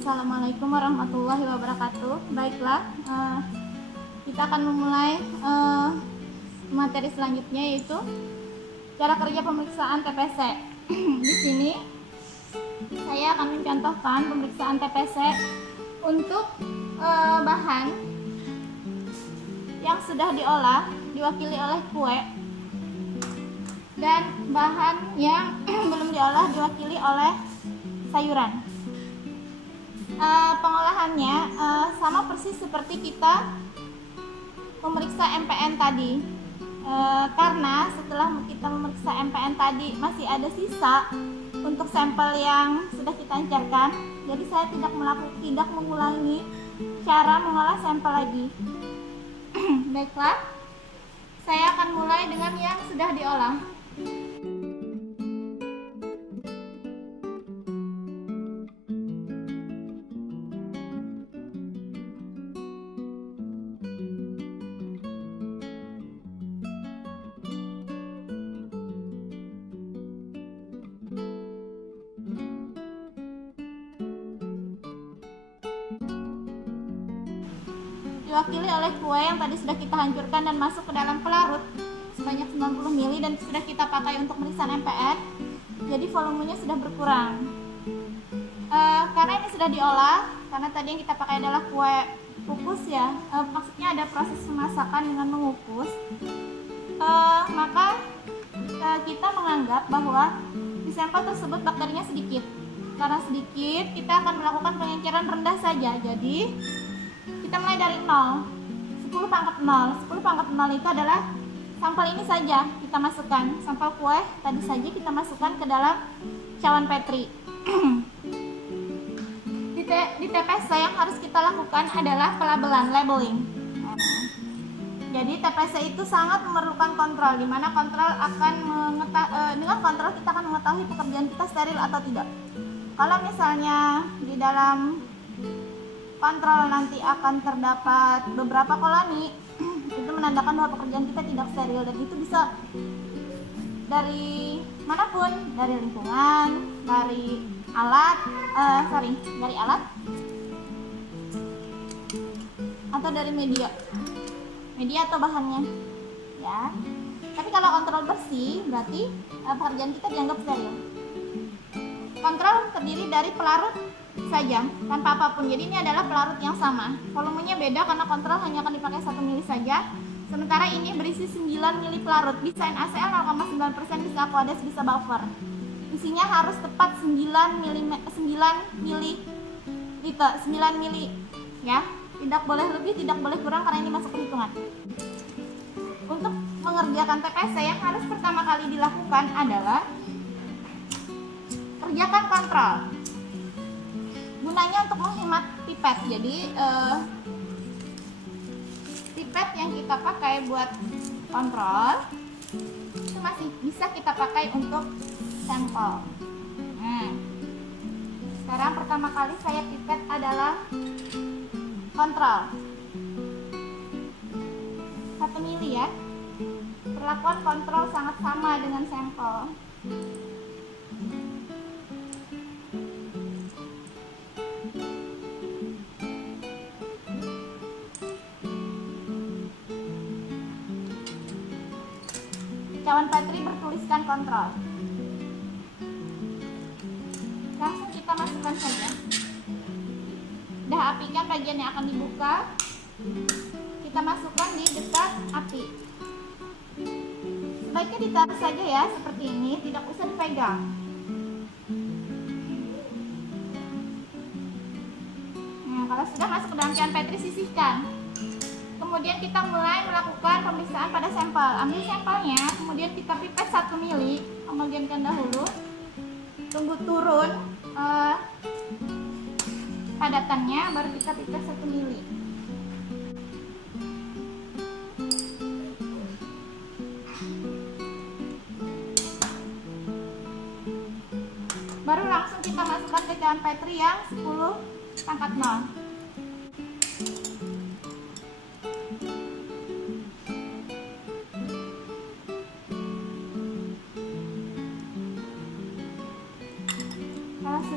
Assalamualaikum warahmatullahi wabarakatuh. Baiklah, kita akan memulai materi selanjutnya, yaitu cara kerja pemeriksaan TPC. Di sini saya akan mencontohkan pemeriksaan TPC untuk bahan yang sudah diolah diwakili oleh kue, dan bahan yang belum diolah diwakili oleh sayuran. Pengolahannya sama persis seperti kita memeriksa MPN tadi, karena setelah kita memeriksa MPN tadi masih ada sisa untuk sampel yang sudah kita encerkan, jadi saya tidak mengulangi cara mengolah sampel lagi. Baiklah, saya akan mulai dengan yang sudah diolah. Diwakili oleh kue yang tadi sudah kita hancurkan dan masuk ke dalam pelarut sebanyak 90 ml dan sudah kita pakai untuk pemeriksaan MPN, jadi volumenya sudah berkurang. Karena ini sudah diolah, karena tadi yang kita pakai adalah kue kukus ya, maksudnya ada proses pemasakan dengan mengukus, maka kita menganggap bahwa di sampel tersebut bakterinya sedikit. Karena sedikit, kita akan melakukan pengenceran rendah saja. Jadi kita mulai dari 0, 10 pangkat 0. 10 pangkat 0 itu adalah sampel ini saja kita masukkan. Sampel kue tadi saja kita masukkan ke dalam cawan Petri. Di TPC yang harus kita lakukan adalah pelabelan, labeling. Jadi TPC itu sangat memerlukan kontrol, di mana kontrol akan dengan kontrol kita akan mengetahui pekerjaan kita steril atau tidak. Kalau misalnya di dalam kontrol nanti akan terdapat beberapa koloni, itu menandakan bahwa pekerjaan kita tidak steril, dan itu bisa dari manapun, dari lingkungan, dari alat, dari alat atau dari media atau bahannya, ya. Tapi kalau kontrol bersih, berarti pekerjaan kita dianggap steril. Kontrol terdiri dari pelarut saja tanpa apapun, jadi ini adalah pelarut yang sama, volumenya beda karena kontrol hanya akan dipakai 1 ml saja, sementara ini berisi 9 ml pelarut, bisa NaCl 0,9%, bisa aqueous, bisa buffer. Isinya harus tepat 9 ml ya, tidak boleh lebih, tidak boleh kurang, karena ini masuk perhitungan. Untuk mengerjakan TPC yang harus pertama kali dilakukan adalah kerjakan kontrol. Gunanya untuk menghemat pipet. Jadi pipet yang kita pakai buat kontrol itu masih bisa kita pakai untuk sampel. Sekarang pertama kali saya pipet adalah kontrol 1 ml ya. Perlakuan kontrol sangat sama dengan sampel. Cawan Petri bertuliskan kontrol. Langsung kita masukkan saja. Dah apikan bagian yang akan dibuka. Kita masukkan di dekat api. Sebaiknya ditaruh saja ya, seperti ini, tidak usah dipegang. Nah, kalau sudah masuk ke dalam cawan Petri, sisihkan. Kemudian kita mulai melakukan pemeriksaan pada sampel. Ambil sampelnya, kemudian kita pipet 1 ml, homogenkan dahulu. Tunggu turun padatannya, baru kita pipet 1 ml. Baru langsung kita masukkan ke cawan Petri yang 10 pangkat 0.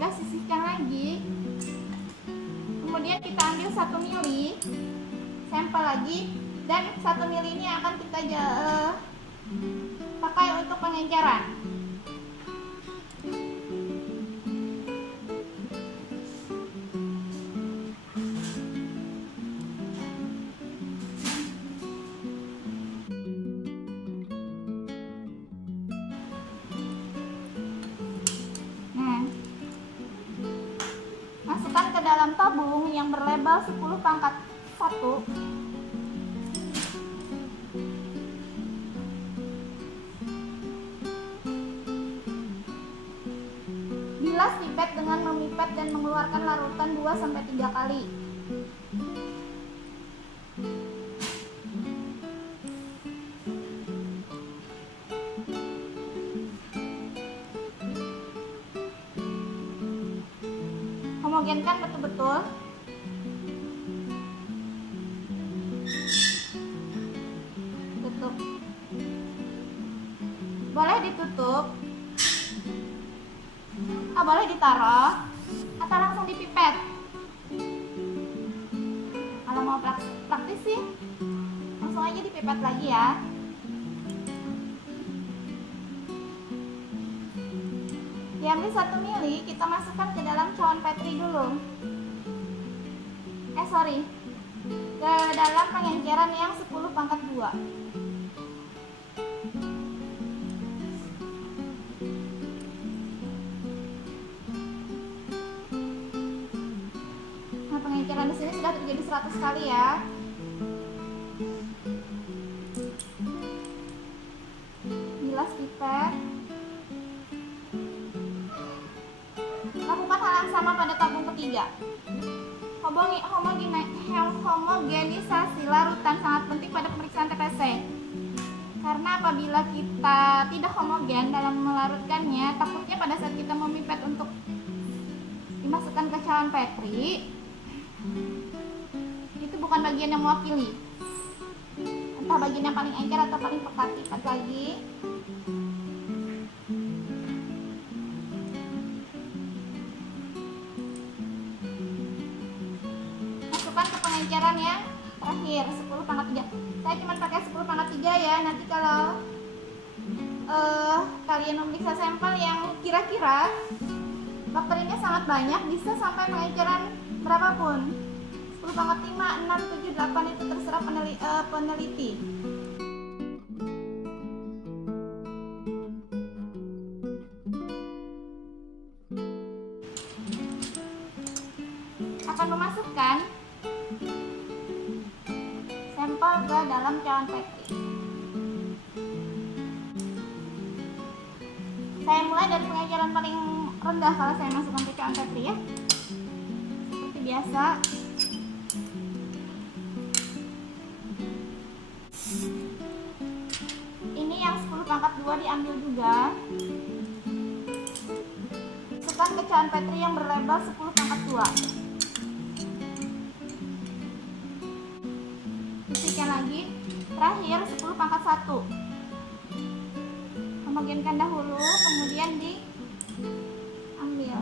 udah, sisihkan lagi. Kemudian kita ambil 1 mili sampel lagi, dan 1 mili ini akan kita pakai untuk pengenceran. Masukkan ke dalam tabung yang berlabel 10 pangkat 1. Bilas pipet dengan memipet dan mengeluarkan larutan 2-3 kali. Homogenkan betul-betul. Tutup. Boleh ditutup, boleh ditaruh, atau langsung dipipet. Kalau mau praktis sih, langsung aja dipipet lagi ya. Diambil 1 mili, kita masukkan ke dalam cawan Petri dulu. Ke dalam pengenceran yang 10 pangkat 2. Nah, pengenceran di sini sudah terjadi 100 kali ya. Bilas pipet. Lakukan hal yang sama pada tabung ketiga. Homogenisasi larutan sangat penting pada pemeriksaan TPC. Karena apabila kita tidak homogen dalam melarutkannya, takutnya pada saat kita memipet untuk dimasukkan ke cawan Petri, itu bukan bagian yang mewakili. Entah bagian yang paling encer atau paling pekat. Lipat lagi. Pengenceran yang terakhir 10 pangkat 3. Saya cuma pakai 10 pangkat 3 ya. Nanti kalau kalian memeriksa sampel yang kira-kira bakterinya sangat banyak, bisa sampai pengenceran berapapun, 10 pangkat 5, 6, 7, 8, itu terserah peneliti. Akan memasukkan sampel ke dalam cawan Petri. Saya mulai dari pengenceran paling rendah kalau saya masukkan ke cawan Petri ya. Seperti biasa. Ini yang 10 pangkat 2 diambil juga. Masukkan ke cawan Petri yang berlabel 10 pangkat 2. Lagi, terakhir 10 pangkat 1. Homogenkan dahulu, kemudian diambil.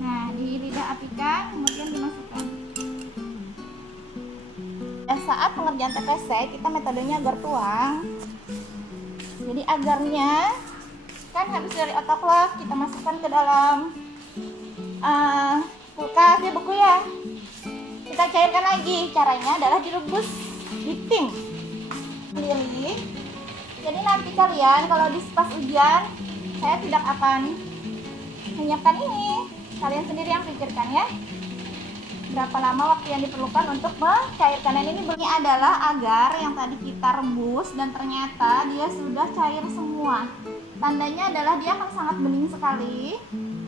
Nah, di lidah apikan, kemudian dimasukkan. Dan saat pengerjaan TPC, kita metodenya agar tuang. Jadi agarnya kan habis dari autoclave, kita masukkan ke dalam kulkas ya beku ya. Kita cairkan lagi. Caranya adalah direbus di tim sendiri. Jadi nanti kalian kalau di pas ujian, saya tidak akan menyiapkan ini. Kalian sendiri yang pikirkan ya. Berapa lama waktu yang diperlukan untuk mencairkan. Dan ini adalah agar yang tadi kita rebus dan ternyata dia sudah cair semua. Tandanya adalah dia akan sangat bening sekali.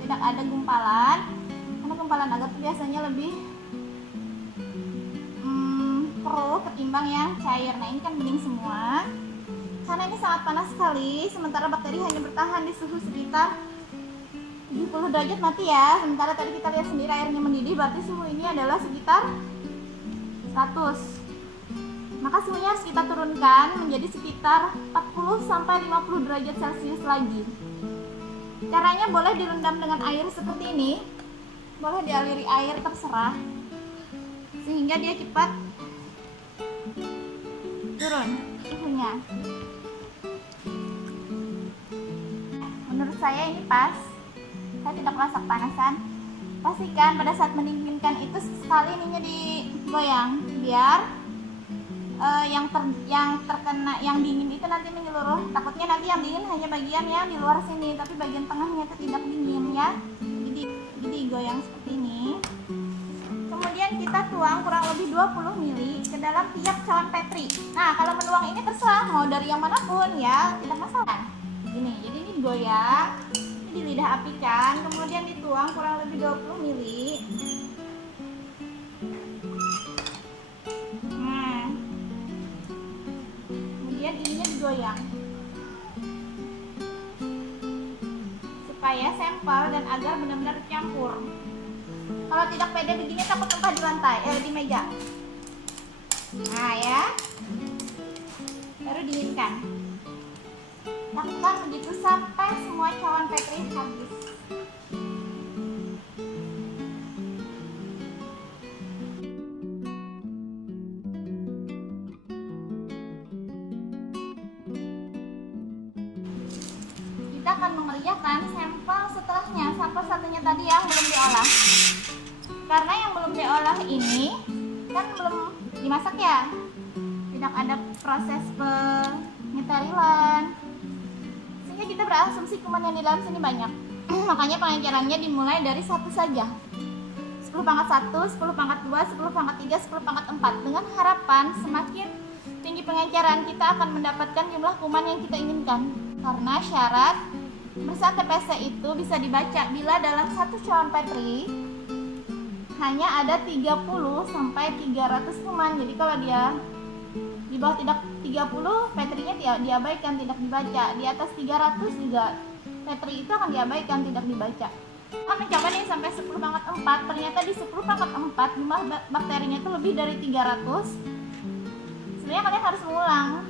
Tidak ada gumpalan, karena gumpalan agar itu biasanya lebih keruh ketimbang yang cair. Nah, ini kan bening semua karena ini sangat panas sekali, sementara bakteri hanya bertahan di suhu sekitar 70 derajat mati ya. Sementara tadi kita lihat sendiri airnya mendidih, berarti suhu ini adalah sekitar 100. maka suhunya harus kita turunkan menjadi sekitar 40-50 derajat Celcius lagi. Caranya boleh direndam dengan air seperti ini, boleh dialiri air, terserah, sehingga dia cepat turun suhunya. Menurut saya ini pas, saya tidak merasa kepanasan. Pastikan pada saat mendinginkan itu sekali ininya digoyang, biar yang dingin itu nanti menyeluruh. Takutnya nanti yang dingin hanya bagian yang di luar sini, tapi bagian tengahnya itu tidak dingin ya. Jadi goyang seperti ini. Kemudian kita tuang kurang lebih 20 ml ke dalam tiap cawan petri. Nah, kalau menuang ini terserah mau dari yang manapun ya, tidak masalah. Gini, jadi ini goyang, ini di lidah apikan, kemudian dituang kurang lebih 20 ml. Ininya digoyang supaya sampel dan agar benar-benar campur. Kalau tidak pede begini takut tumpah di lantai, di meja. Nah ya, baru dinginkan. Lakukan begitu sampai semua cawan petri habis. Kita akan mengerjakan sampel setelahnya, sampel satunya tadi yang belum diolah. Karena yang belum diolah ini kan belum dimasak ya, tidak ada proses pengeterilan, sehingga kita berasumsi kuman yang di dalam sini banyak. Makanya pengencerannya dimulai dari satu saja, 10 pangkat 1, 10 pangkat 2, 10 pangkat 3, 10 pangkat 4, dengan harapan semakin tinggi pengenceran kita akan mendapatkan jumlah kuman yang kita inginkan. Karena syarat pemeriksaan TPC itu bisa dibaca bila dalam satu cawan petri hanya ada 30 sampai 300 kuman. Jadi kalau dia di bawah tidak 30, petrinya diabaikan, tidak dibaca. Di atas 300 juga petri itu akan diabaikan, tidak dibaca. Kita mencoba nih sampai 10 pangkat 4, ternyata di 10 pangkat 4 jumlah bakterinya itu lebih dari 300. Sebenarnya kalian harus ulang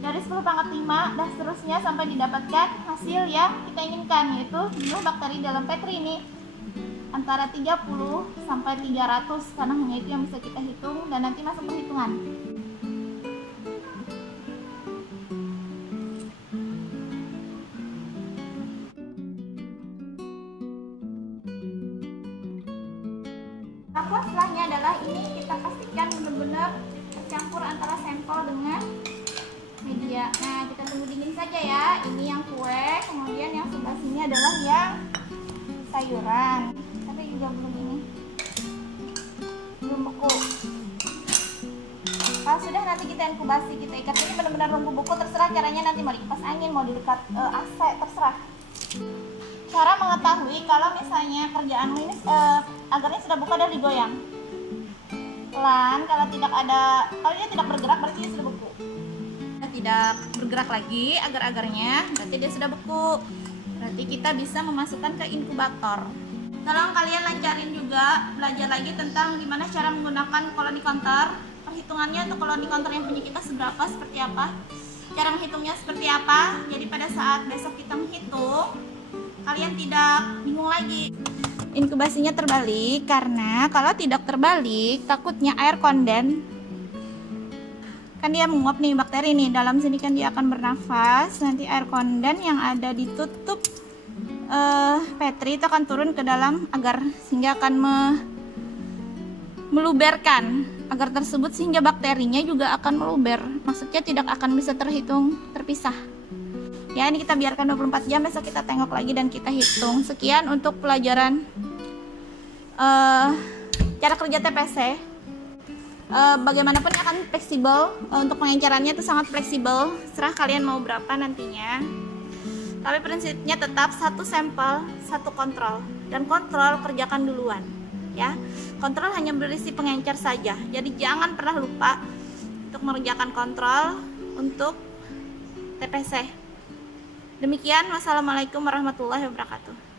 dari 10 pangkat 5 dan seterusnya sampai didapatkan hasil yang kita inginkan, yaitu jumlah bakteri dalam petri ini antara 30 sampai 300, karena hanya itu yang bisa kita hitung dan nanti masuk perhitungan. Lakukan setelahnya adalah ini kita pastikan benar-benar tercampur antara sampel dengan media. Nah, kita tunggu dingin saja ya. Ini yang kue, kemudian yang sebelah sini adalah yang sayuran. Tapi juga belum beku. Kalau sudah nanti kita inkubasi, kita ikat. Ini benar-benar nunggu beku, terserah caranya, nanti mau dikipas angin, mau di dekat AC, terserah. Cara mengetahui kalau misalnya kerjaanmu ini agarnya sudah buka dan digoyang pelan. Kalau dia tidak bergerak berarti dia sudah beku. Tidak bergerak lagi agar-agarnya, berarti dia sudah beku. Berarti kita bisa memasukkan ke inkubator. Tolong kalian lancarin juga, belajar lagi tentang gimana cara menggunakan koloni counter. Perhitungannya untuk koloni counter yang punya kita seberapa, seperti apa, cara menghitungnya seperti apa. Jadi pada saat besok kita menghitung, kalian tidak bingung lagi. Inkubasinya terbalik, karena kalau tidak terbalik takutnya air konden, kan dia menguap nih bakteri nih, dalam sini kan dia akan bernafas, nanti air konden yang ada ditutup petri itu akan turun ke dalam agar, sehingga akan meluberkan agar tersebut, sehingga bakterinya juga akan meluber, maksudnya tidak akan bisa terhitung terpisah. Ya, ini kita biarkan 24 jam, besok kita tengok lagi dan kita hitung. Sekian untuk pelajaran cara kerja TPC. Bagaimanapun akan fleksibel, untuk pengencerannya itu sangat fleksibel, serah kalian mau berapa nantinya. Tapi prinsipnya tetap satu sampel, satu kontrol, dan kontrol kerjakan duluan ya. Kontrol hanya berisi pengencer saja, jadi jangan pernah lupa untuk mengerjakan kontrol untuk TPC. Demikian, wassalamualaikum warahmatullahi wabarakatuh.